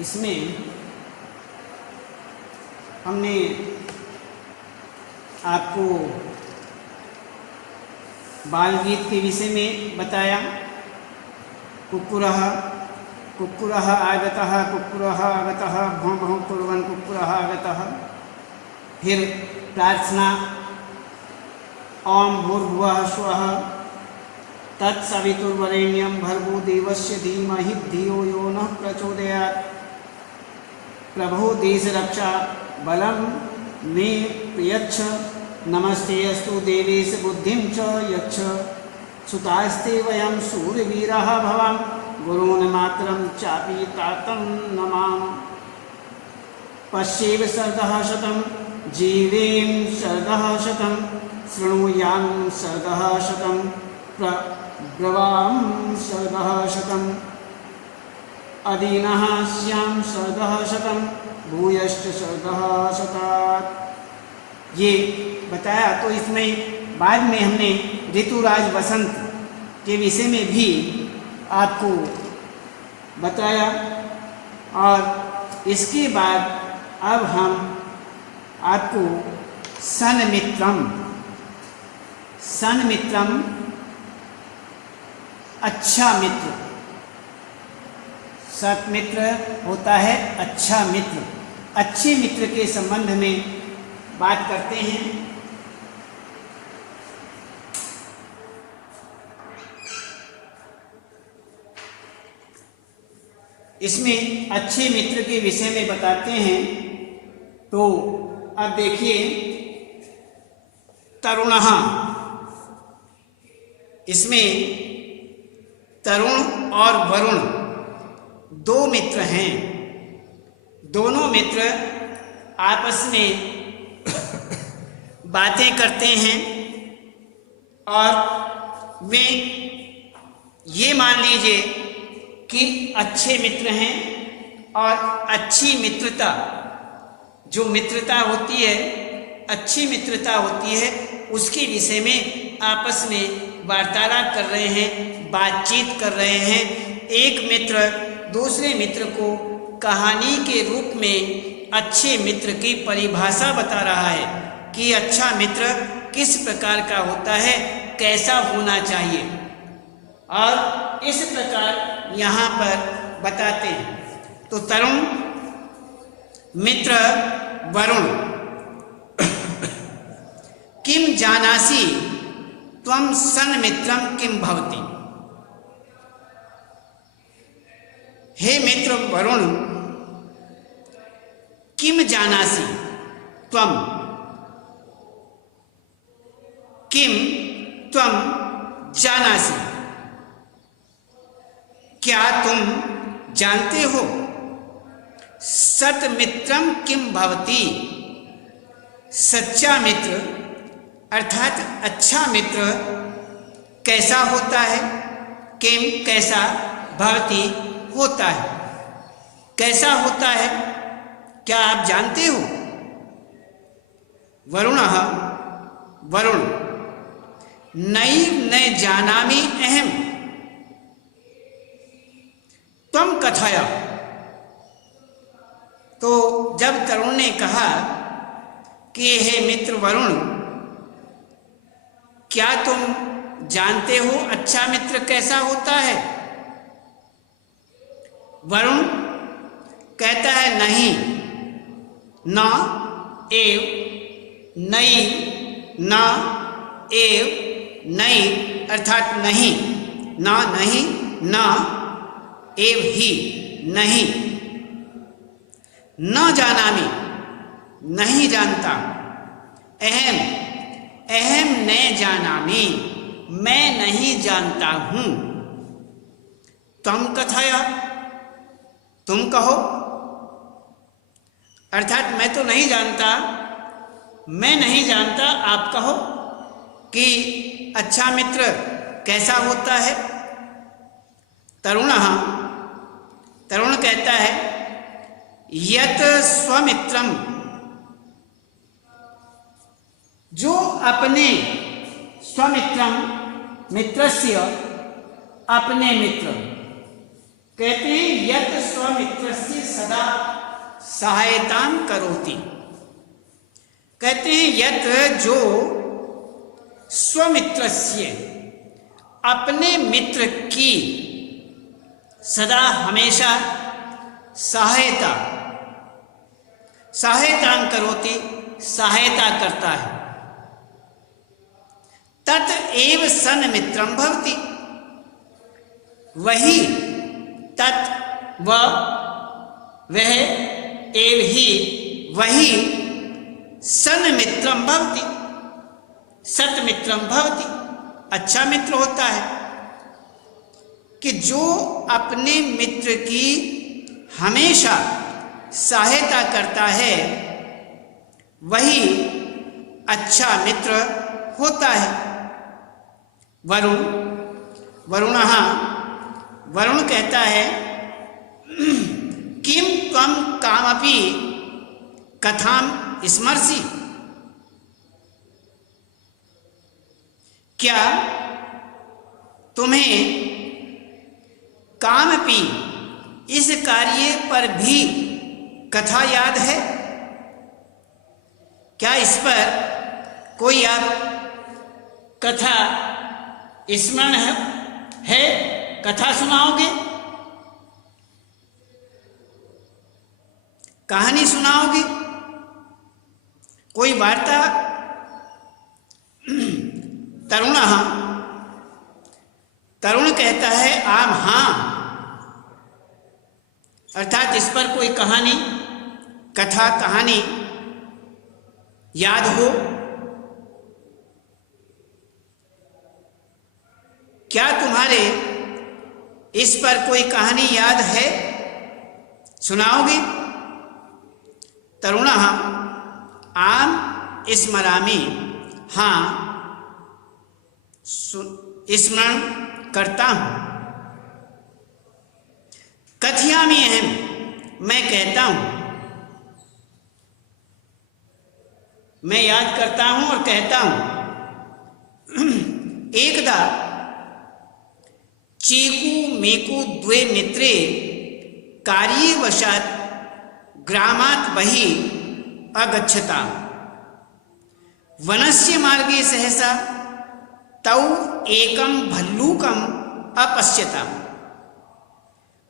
इसमें हमने आपको बाल गीत के विषय में बताया। कुक्कुरः कुक्कुरः आगतः कुक्कुरः आगतः भौं भौं कुर्वन् कुक्कुरः आगतः। फिर प्रार्थना ओम भूर्भुवः स्वः तत्सवितुर्वरेण्यं भर्गो देवस्य धीमहि धियो यो नः प्रचोदयात्। प्रभो देशरक्षा बलं मे प्रयच्छ नमस्ते अस्तु देवेश बुद्धिं च यच्छ। सुतास्ते वयं शूरवीराः भवाम गुरून् मातरं चापि तातं नमामः। पश्येव शरदः शतं जीवेम शरदः शतं शृणुयाम शरदः शतं ब्रवाम शरदः शतं अदीनः स्याम शरदः शतं भूयश्च शरदः शतात्। ये बताया। तो इसमें बाद में हमने ऋतुराज वसंत के विषय में भी आपको बताया। और इसके बाद अब हम आपको सन्मित्रम अच्छा मित्र। सत्मित्र होता है अच्छा मित्र। अच्छे मित्र के संबंध में बात करते हैं। इसमें अच्छे मित्र के विषय में बताते हैं। तो अब देखिए, तरुणः, इसमें तरुण और वरुण दो मित्र हैं। दोनों मित्र आपस में बातें करते हैं और वे ये मान लीजिए कि अच्छे मित्र हैं। और अच्छी मित्रता, जो मित्रता होती है, अच्छी मित्रता होती है, उसके विषय में आपस में वार्तालाप कर रहे हैं, बातचीत कर रहे हैं। एक मित्र दूसरे मित्र को कहानी के रूप में अच्छे मित्र की परिभाषा बता रहा है कि अच्छा मित्र किस प्रकार का होता है, कैसा होना चाहिए। और इस प्रकार यहाँ पर बताते हैं। तो तरुण मित्र वरुण, किम जानासि त्वं सन्मित्रं किम भवति। हे मित्र वरुण, किम जानासि त्वं, किम त्वं जानासि, क्या तुम जानते हो, सत्मित्रम किम भवति, सच्चा मित्र अर्थात अच्छा मित्र कैसा होता है, किम कैसा, भवति होता है, कैसा होता है, क्या आप जानते हो। वरुणः वरुण, नैव न जानामि अहम त्वं कथय। तो जब तरुण ने कहा कि हे मित्र वरुण, क्या तुम जानते हो अच्छा मित्र कैसा होता है। वरुण कहता है नहीं, न एव नहीं, न एव नहीं अर्थात नहीं, न नहीं, न एव ही नहीं, न जानामि नहीं जानता, अहम अहम न जानामि मैं नहीं जानता हूं, त्वं कथय तुम कहो, अर्थात मैं तो नहीं जानता, मैं नहीं जानता, आप कहो कि अच्छा मित्र कैसा होता है। तरुणः, तरुण कहता है यत स्वमित्रम, जो अपने स्वमित्रम, मित्रस्य अपने मित्र, कहते हैं यत् स्वमित्रस्य सदा सहायतां करोति। कहते हैं यत् जो स्वमित्रस्य अपने मित्र की सदा हमेशा सहायतां करोति सहायता करता है, तत् एव सन मित्रं भवति। वही तत् वह एव ही वही सन मित्रं भवति सत मित्रं भवति अच्छा मित्र होता है। कि जो अपने मित्र की हमेशा सहायता करता है वही अच्छा मित्र होता है। वरुण कहता है किम त्वं कामपि कथां स्मरसि। क्या तुम्हें कामपि इस कार्य पर भी कथा याद है? क्या इस पर कोई आप कथा स्मरण है? कथा सुनाओगे? कहानी सुनाओगे? कोई वार्ता? तरुण कहता है आम हाँ, अर्थात इस पर कोई कहानी याद हो। क्या तुम्हारे इस पर कोई कहानी याद है? सुनाओगे? तरुणः आम स्मरामि, हाँ स्मरण करता हूं। कथयामि अहम, मैं कहता हूं, मैं याद करता हूं और कहता हूं। एकदा चेकू मेकू द्वे मित्रे कार्यवशात् ग्रामात् बहिः अगच्छता। वनस्य मार्गे सहसा तौ एकं भल्लूकम् अपश्यताम्।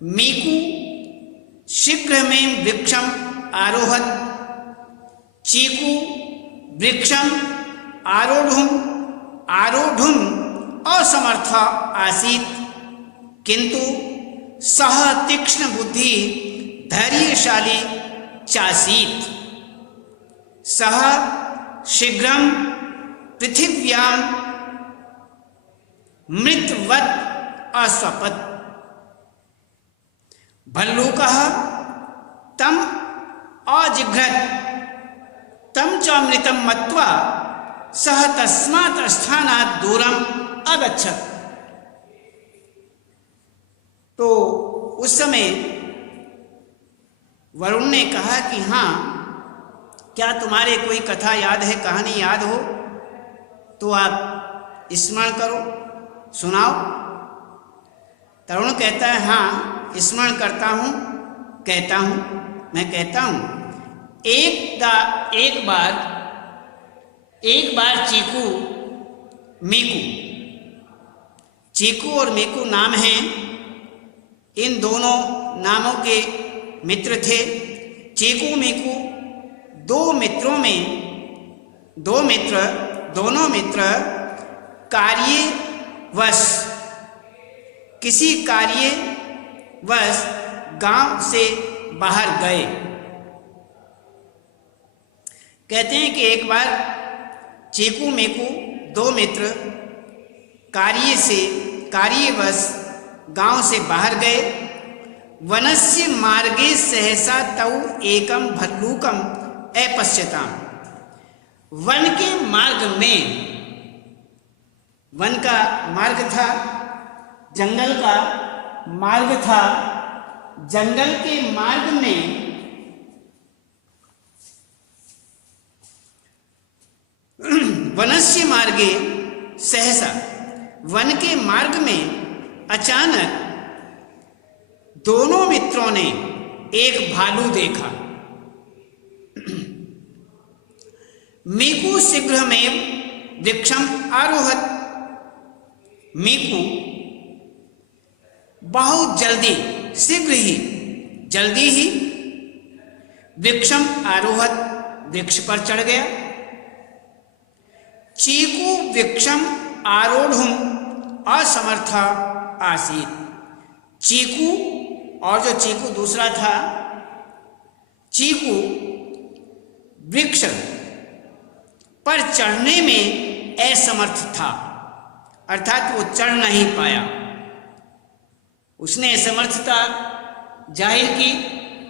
मेकू शीघ्रमेव वृक्षम् आरोहत्। चीकू वृक्षम् आरोढुम् असमर्थ आसीत्, किन्तु सः तीक्ष्ण बुद्धि धैर्यशाली चासीत्। सः शीघ्रं पृथिव्यां मृतवत् अस्वपत्। भल्लूकः तम् अजिघ्रत्, तं च मृतं मत्वा सः तस्मात् स्थानात् दूरम् अगच्छत्। तो उस समय वरुण ने कहा कि हाँ, क्या तुम्हारे कोई कथा याद है, कहानी याद हो तो आप स्मरण करो, सुनाओ। तरुण कहता है हाँ स्मरण करता हूँ, कहता हूँ, मैं कहता हूँ। एक बार चीकू और मेकू नाम हैं। इन दोनों नामों के मित्र थे। चीकू मेकू दोनों मित्र किसी कार्यवश गांव से बाहर गए। कहते हैं कि एक बार चीकू मेकू दो मित्र कार्यवश गांव से बाहर गए। वनस्य मार्गे सहसा तौ एकम भल्लूकम अपश्यताम्। वन के मार्ग में, वन का मार्ग था, जंगल का मार्ग था। जंगल के मार्ग में वनस्य मार्गे सहसा, वन के मार्ग में अचानक दोनों मित्रों ने एक भालू देखा। मीकु शीघ्रमेव वृक्षम आरोहत। मीकु बहुत जल्दी, शीघ्र ही, जल्दी ही वृक्षम आरोहत, वृक्ष पर चढ़ गया। चीकू वृक्षम आरोढ़ुम असमर्थ आसीत। चीकू, और जो चीकू दूसरा था, चीकू वृक्ष पर चढ़ने में असमर्थ था, अर्थात वो चढ़ नहीं पाया। उसने असमर्थता जाहिर की,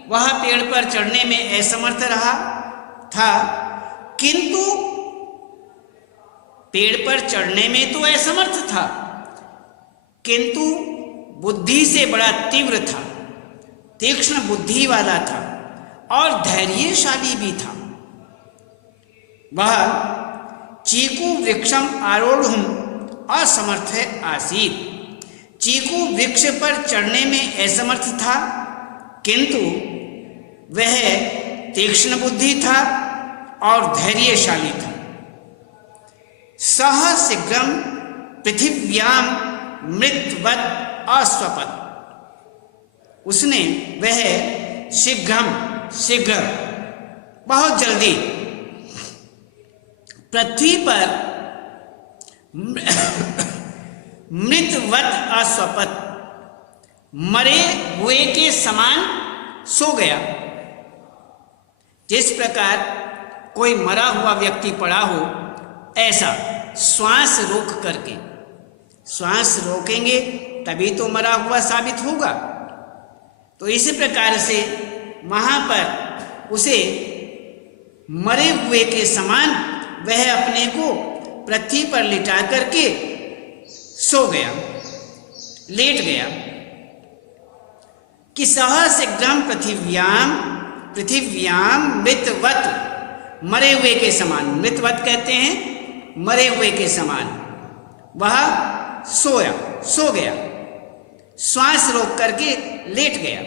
वह पेड़ पर चढ़ने में असमर्थ रहा था, किंतु पेड़ पर चढ़ने में तो असमर्थ था, किंतु बुद्धि से बड़ा तीव्र था, तीक्ष्ण बुद्धि वाला था और धैर्यशाली भी था। वह चीकू वृक्षम आरोढ़ुम असमर्थ आसीत। चीकू वृक्ष पर चढ़ने में असमर्थ था, किंतु वह तीक्ष्ण बुद्धि था और धैर्यशाली था। सह शीघ्रम पृथिव्याम मृतवत अस्वपत। उसने, वह शीघ्रम, शीघ्र, बहुत जल्दी पृथ्वी पर मृतवत अस्वपत, मरे हुए के समान सो गया। जिस प्रकार कोई मरा हुआ व्यक्ति पड़ा हो, ऐसा श्वास रोक करके, श्वास रोकेंगे तभी तो मरा हुआ साबित होगा। तो इसी प्रकार से वहां पर उसे मरे हुए के समान वह अपने को पृथ्वी पर लिटा करके सो गया, लेट गया। कि सह शीघ्रम पृथिव्याम, पृथिव्याम मृतवत, मरे हुए के समान, मृतवत कहते हैं मरे हुए के समान, वह सोया, सो गया, श्वास रोक करके लेट गया।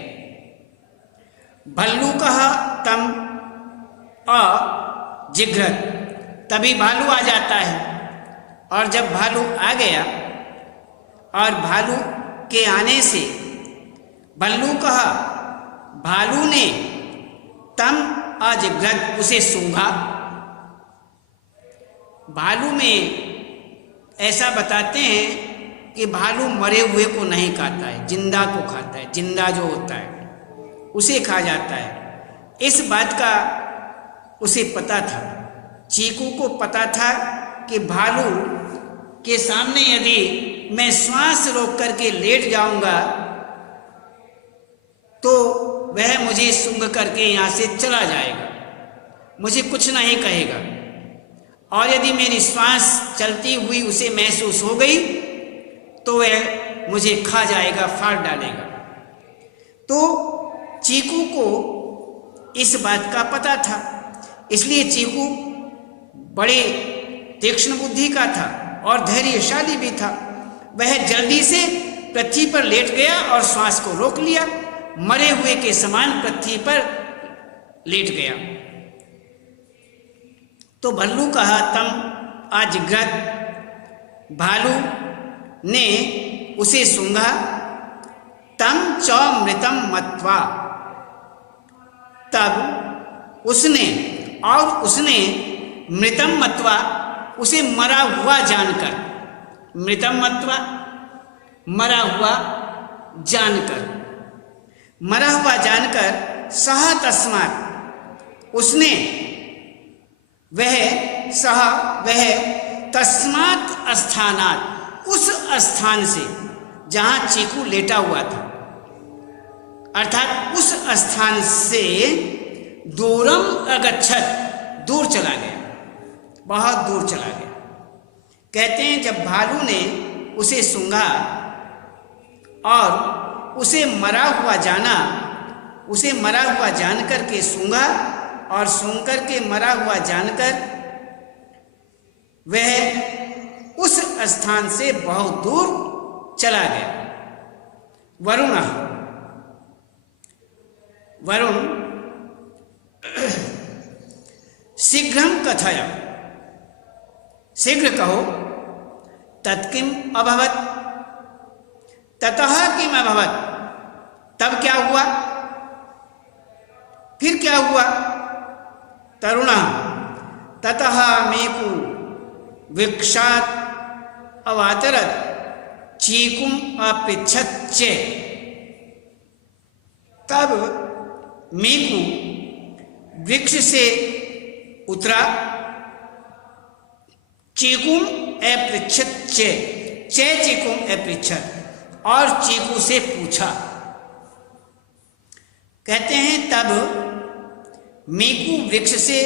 भल्लू कहा तम अजिघ्रत। तभी भालू आ जाता है, और जब भालू आ गया और भालू के आने से भल्लू कहा, भालू ने तम अजिघ्रत, उसे सूंघा। भालू में ऐसा बताते हैं कि भालू मरे हुए को नहीं खाता है, जिंदा को खाता है, जिंदा जो होता है उसे खा जाता है। इस बात का उसे पता था, चीकू को पता था कि भालू के सामने यदि मैं श्वास रोक करके लेट जाऊंगा तो वह मुझे सूंघ करके यहाँ से चला जाएगा, मुझे कुछ नहीं कहेगा, और यदि मेरी श्वास चलती हुई उसे महसूस हो गई तो वह मुझे खा जाएगा, फाड़ डालेगा। तो चीकू को इस बात का पता था, इसलिए चीकू बड़े तीक्ष्ण बुद्धि का था और धैर्यशाली भी था। वह जल्दी से पृथ्वी पर लेट गया और श्वास को रोक लिया, मरे हुए के समान पृथ्वी पर लेट गया। तो भल्लू कहा तम अजिघ्रत। भालू ने उसे सूंघा। तम च मृतम मत्वा। तब उसने, और उसने मृतम मत्वा, उसे मरा हुआ जानकर, मृतम मत्वा मरा हुआ जानकर, मरा हुआ जानकर सह तस्मात्, उसने, वह तस्मात् स्थानात्, उस स्थान से जहां चीकू लेटा हुआ था, अर्थात उस स्थान से दूरम अगच्छत, दूर चला गया, बहुत दूर चला गया। कहते हैं जब भालू ने उसे सूंघा और उसे मरा हुआ जाना, उसे मरा हुआ जानकर के सूंघा और सूंघ कर के मरा हुआ जानकर वह उस स्थान से बहुत दूर चला गया। वरुण, वरुण शीघ्रं कथय, शीघ्र कहो। तत्किम अभवत, ततः किम अभवत, तब क्या हुआ, फिर क्या हुआ। तरुण ततः मेकु वृक्षात् अवातरत चीकुम अपृच्छत चे, तब मेकु वृक्ष से उतरा, चीकुम अपृच्छत चे, चीकुम अपृच्छत, और चीकू से पूछा। कहते हैं तब मेकू वृक्ष से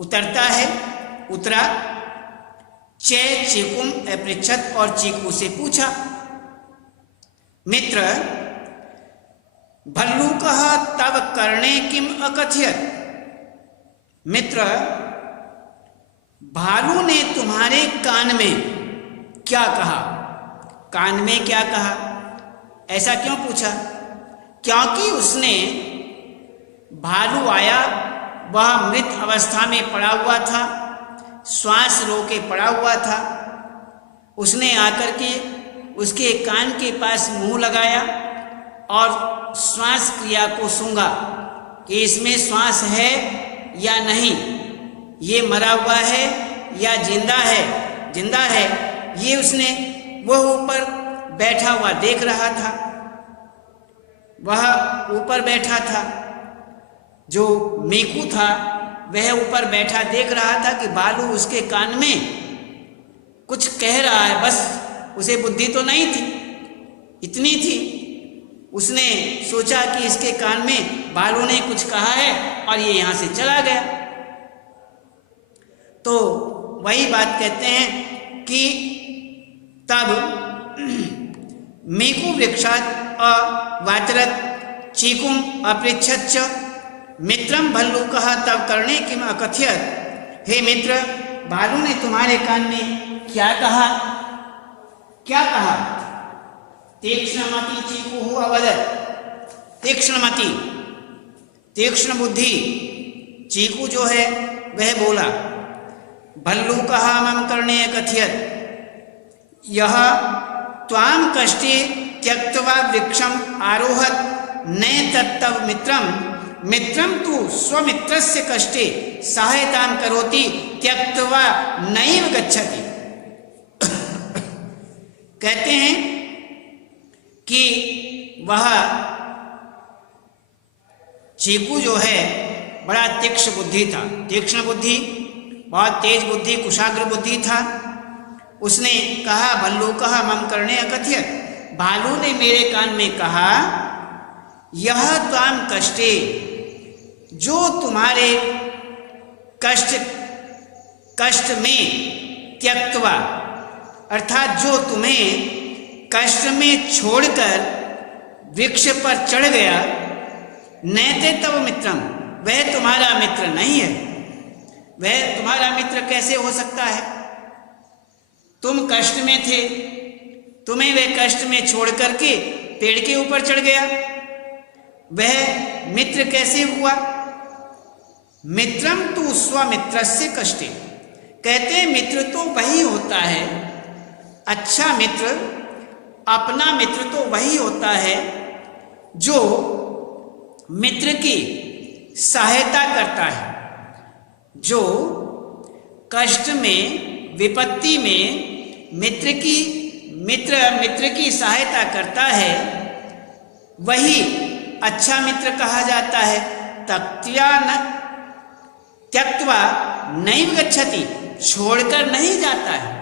उतरता है, उतरा, चीकुम अपृच्छत, और चीकू से पूछा। मित्र भल्लूकः तव कर्णे किम अकथयत, मित्र भालू ने तुम्हारे कान में क्या कहा, कान में क्या कहा, ऐसा क्यों पूछा। क्योंकि उसने, भालू आया, वह मृत अवस्था में पड़ा हुआ था, श्वास रोके पड़ा हुआ था। उसने आकर के उसके कान के पास मुंह लगाया और श्वास क्रिया को सूंघा कि इसमें श्वास है या नहीं, ये मरा हुआ है या जिंदा है, जिंदा है। ये उसने, वह ऊपर बैठा हुआ देख रहा था, वह ऊपर बैठा था, जो मेकू था वह ऊपर बैठा देख रहा था कि भालू उसके कान में कुछ कह रहा है। बस उसे बुद्धि तो नहीं थी, इतनी थी, उसने सोचा कि इसके कान में भालू ने कुछ कहा है और ये यहाँ से चला गया। तो वही बात कहते हैं कि तब मेकू वृक्षात् अवातरत चीकुम अपृच्छत च मित्रम भल्लूकः तव कर्णे किम अकथयत, हे मित्र भालू ने तुम्हारे कान में क्या कहा, क्या कहा। तीक्ष्णमति चीकू अवदत, तीक्ष्णमति, तीक्ष्ण बुद्धि चीकू जो है वह बोला, भल्लूकः मम कर्णे अकथयत, यह त्वाम कष्टे त्यक्त्वा वृक्षम आरोहत न तत्तव मित्रम, मित्रम तु स्वमित्रस्य कष्टे सहायतां करोति त्यक्त्वा नैव गच्छति। कहते हैं कि वह चीकू जो है बड़ा तीक्ष्ण बुद्धि था, तीक्ष्ण बुद्धि, बहुत तेज बुद्धि, कुशाग्र बुद्धि था। उसने कहा भल्लूकः मम कर्णे अकथयत, भालू ने मेरे कान में कहा, यह त्वाम कष्टे, जो तुम्हारे कष्ट में त्यक्त्वा, अर्थात जो तुम्हें कष्ट में छोड़कर वृक्ष पर चढ़ गया, नैते तव मित्रम, वह तुम्हारा मित्र नहीं है। वह तुम्हारा मित्र कैसे हो सकता है, तुम कष्ट में थे, तुम्हें वह कष्ट में छोड़ करके पेड़ के ऊपर चढ़ गया, वह मित्र कैसे हुआ। मित्रम तु स्वमित्रस्य कष्टे, कहते हैं मित्र तो वही होता है, अच्छा मित्र, अपना मित्र तो वही होता है जो मित्र की सहायता करता है, जो कष्ट में, विपत्ति में मित्र की सहायता करता है, वही अच्छा मित्र कहा जाता है। त्यक्त्वा नैव गच्छति, छोड़कर नहीं जाता है।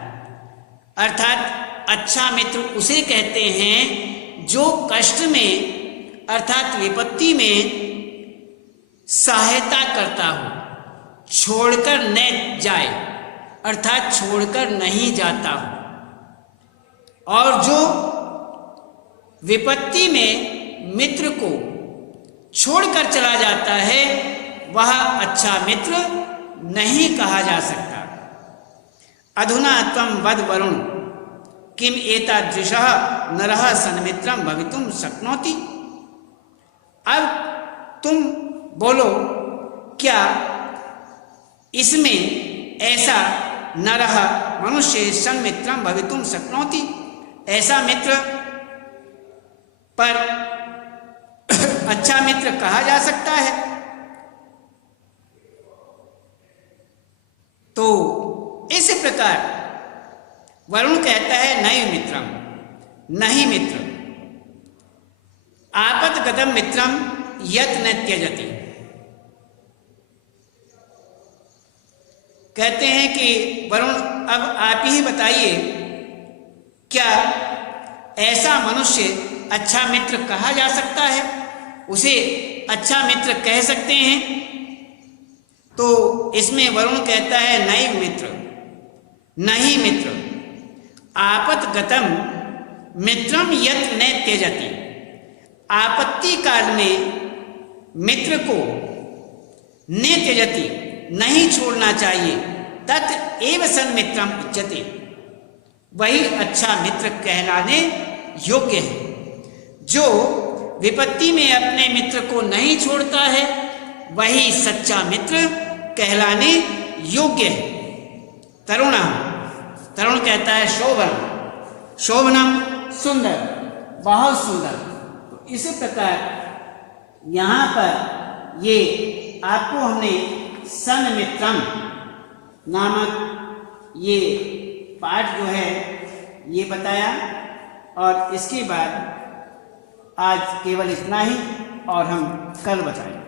अर्थात अच्छा मित्र उसे कहते हैं जो कष्ट में, अर्थात विपत्ति में सहायता करता हो, छोड़कर न जाए, अर्थात छोड़कर नहीं जाता हो। और जो विपत्ति में मित्र को छोड़कर चला जाता है, वह अच्छा मित्र नहीं कहा जा सकता। अधुना त्वं वद वरुण, किम एतादृशः नरः सन्मित्रं भवितुं शक्नोति। अब तुम बोलो, क्या इसमें ऐसा नरः मनुष्य सन्मित्रं भवितुं शक्नोति? ऐसा मित्र पर अच्छा मित्र कहा जा सकता है? तो इस प्रकार वरुण कहता है नहीं मित्रम, नहीं मित्र, आपतगतम मित्रम यत् न त्यजति। कहते हैं कि वरुण अब आप ही बताइए, क्या ऐसा मनुष्य अच्छा मित्र कहा जा सकता है? उसे अच्छा मित्र कह सकते हैं? तो इसमें वरुण कहता है नहीं मित्र, नहीं मित्र, आपतगतम मित्रम यत् न त्यजति। आपत्ति काल में मित्र को न त्यजति, नहीं छोड़ना चाहिए, तत् एव सन्मित्रम उच्यते, वही अच्छा मित्र कहलाने योग्य है। जो विपत्ति में अपने मित्र को नहीं छोड़ता है वही सच्चा मित्र कहलाने योग्य है। तरुण कहता है शोभन, शोभनम सुंदर, बहुत सुंदर। तो इसी प्रकार यहाँ पर ये आपको हमने सन्मित्रम नामक ये पाठ जो है ये बताया, और इसके बाद आज केवल इतना ही, और हम कल बताएंगे।